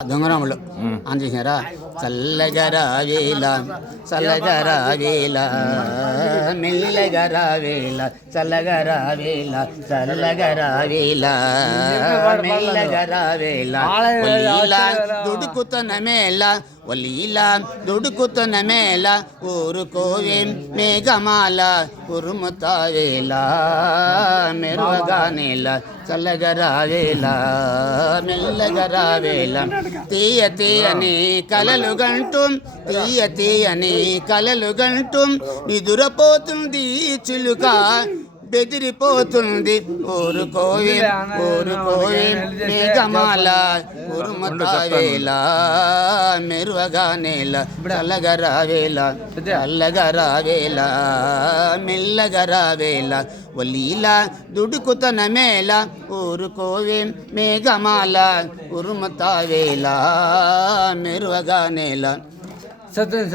దొంగరాములు అని చేసినారా చల్లగరావేల చల్లగరావేల మెల్లగరావేల చల్లగరావేల చల్లగరావేల మెల్లగరావేల ఒలీలా దుడుకుతన మేళ ఒలీలా దుడుకుతన మేళ ఊరుకోవేం మేఘమాల ఉరుముతావేల మెరువగానేల చల్లగరావేల మెల్లగరావేల తీయ తీయని కలలు గంటూ తీయ తీయని కలలు గంటూ నిదురపోతుంది చిలుక బెదిరిపోతుంది ఊరుకోవే ఊరుకోవే మేఘమాల ఉరుమతావేల మెరువగానేల చల్లగరావేల చల్లగరావేల మెల్లగరావేల ఒలీలా దుడుకుతన మేళ ఊరుకోవే మేఘమాల ఉరుమతావేల మెరువగానేల సత్యం